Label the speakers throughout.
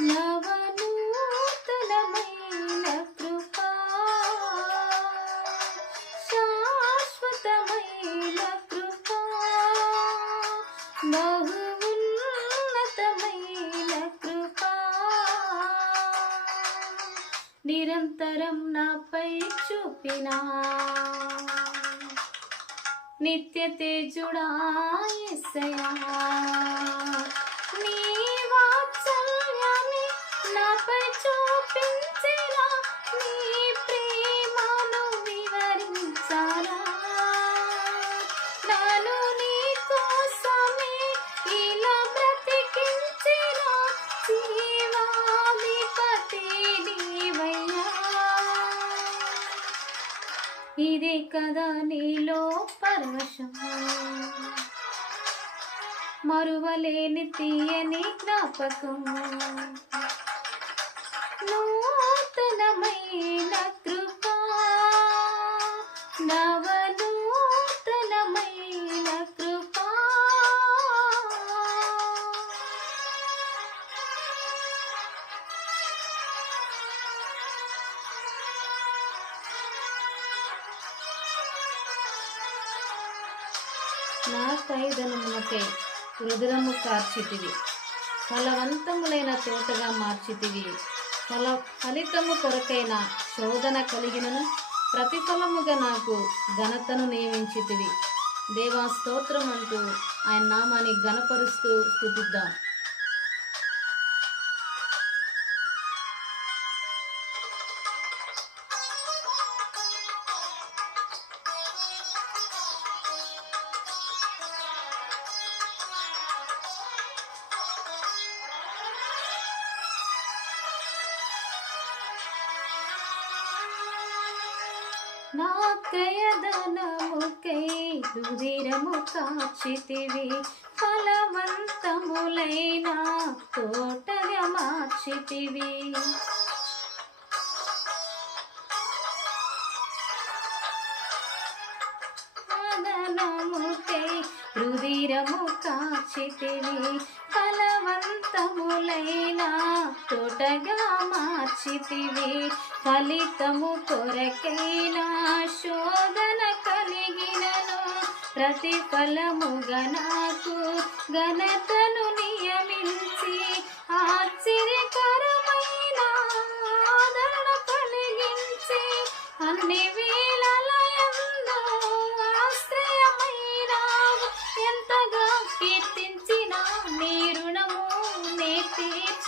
Speaker 1: నవనూతనమైన కృపా. శాశ్వతమైన కృపా. బహు ఉన్నతమైన కృపా. నిరంతరం నాపై చూపినా. నిత్య తేజుడా ఎసయా చూపించిన నీ ప్రేమను వివరించాలా? నన్ను నీ కోసమే ఇలా బ్రతికించిన జీవాధిపతి నీవయ్యా. ఇదే కదా నీలో పరవశం. మరువలేని తీయని జ్ఞాపకం. నూతనమైన నవనూతనమైన నా కైదనములకై రుద్రము కార్చితివి ఫలవంతములైన తోటగా మార్చితివి. ఫల ఫలితము కొరకైన శోధన కలిగినను ప్రతిఫలముగా నాకు ఘనతను నియమించితివి. దేవా స్తోత్రం అంటూ ఆయన నామాన్ని ఘనపరుస్తూ స్థుతిద్దాం. నా క్రయధనముకై రుధిరము కాచితివి ఫలవంతములైన తోటగా మార్చితివి. ఆదనముకై రుధిరము కాచితివి ఫలవంతములైన తోటగా మార్చితివి. ఫలితము కొరకైనా శోధన కలిగినను. ప్రతిఫలముగా నాకు ఘనతను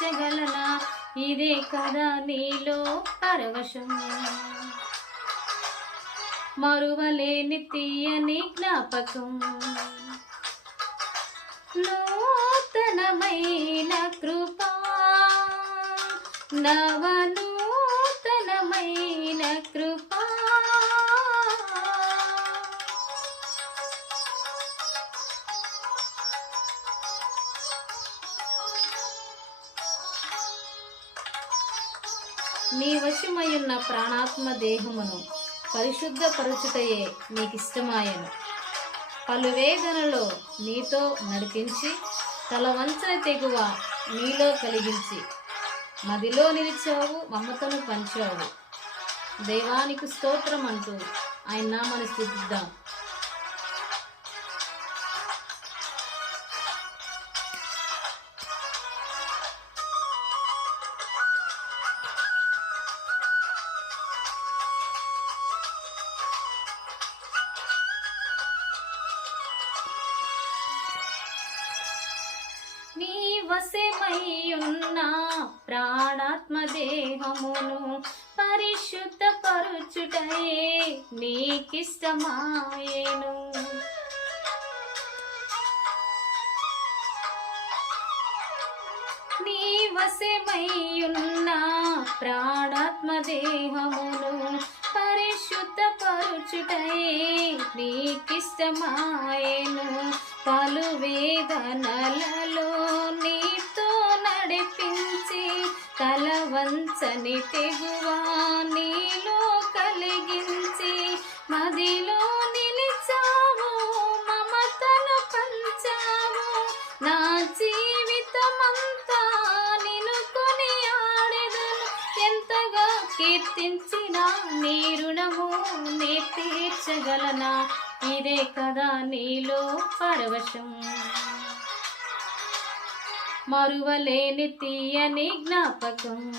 Speaker 1: తీర్చగలనా ఇదే కదా నీలో పరవశం మరువలేని తీయని జ్ఞాపకం నూతనమైన కృపా. నవనూతనమైన కృపా. నీ ప్రాణాత్మ దేహమును పరిశుద్ధపరచుటయే నీకిష్టమాయను. పలు వేదనలో నీతో నడిపించి తల వంచన తెగువ నీలో కలిగించి మదిలో నిలిచావు మమతను పంచావు. దైవానికి స్తోత్రం అంటూ ఆయన నామని స్థుతిద్దాం. వశమయ్యున్న ప్రాణాత్మ దేహమును పరిశుద్ధ పరుచుటయే నీకిష్టమాయేను. నీ వశమయ్యున్న ప్రాణాత్మ దేహమును పరిశుద్ధ పరుచుటయే నీకిష్టమాయేను. పలు వేదనలలో నడిపించి కలవంచని తెగువా నీలో కలిగించి మదిలో నిలిచావు మమతను పంచావు. నా జీవితమంతా నిన్ను కొని ఆడెదను ఎంతగా కీర్తించిన నీ రుణము నీ తీర్చగలనా? ఇదే కదా నీలో పరవశం. మరువలేని తీయని జ్ఞాపకం.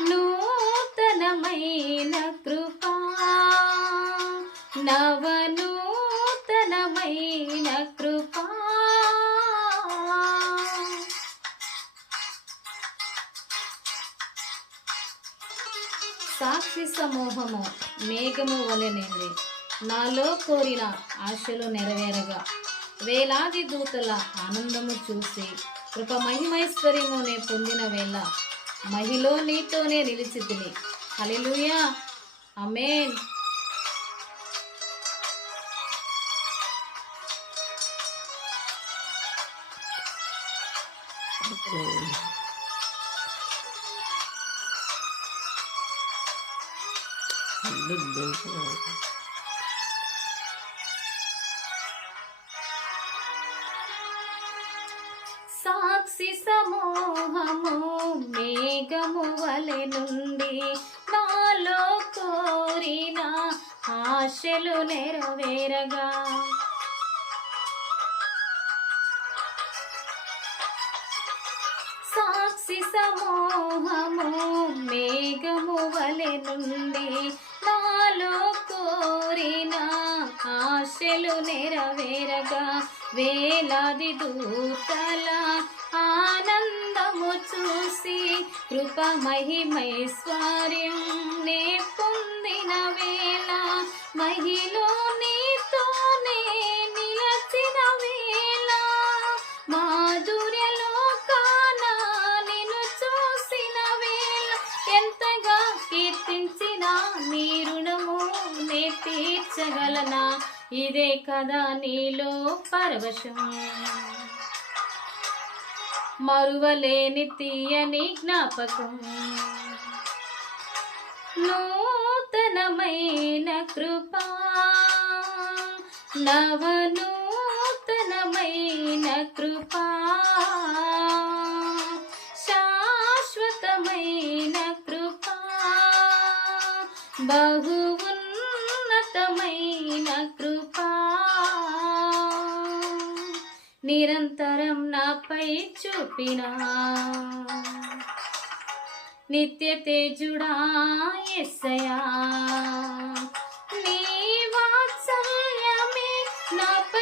Speaker 1: నూతనమైన కృపా. నవనూతనమైన కృపా. సాక్షి సమూహము మేఘము వలెనింది నాలో కోరిన ఆశలు నెరవేరగా. వేలాది దూతల ఆనందము చూసి కృప మహిమైశ్వర్యమునే పొందిన వేళ మహిలో నీతోనే నిలిచి తిని. హల్లెలూయా. అమేన్ సాక్షి సమూహము మేఘము వలె నుండి నాలో కోరిన ఆశలు నెరవేరగా. సాక్షి సమూహము మేఘము వలె నుండి నాలో కోరిన ఆశలు నెరవేరగా. వేలాది దూతల ఆనందము చూసి కృప మహిమైశ్వర్యం నే పొందిన వేళ మహిలో నీతోనే నిలచిన వేళ మాధుర్యలో కానా నేను చూసిన వేళ ఎంతగా కీర్తించిన నీ రుణము నే తీర్చగలనా? ఇదే కదా నీలో పరవశం. మరువలేని తీయని జ్ఞాపకం. నూతనమైన కృపా. నవనూతనమైన కృపా. శాశ్వతమైన కృపా. బహువ నిరంతరం నాపై చూపినా. నిత్య తేజుడా ఎస్సయా నీ వాత్సల్యమే నాపై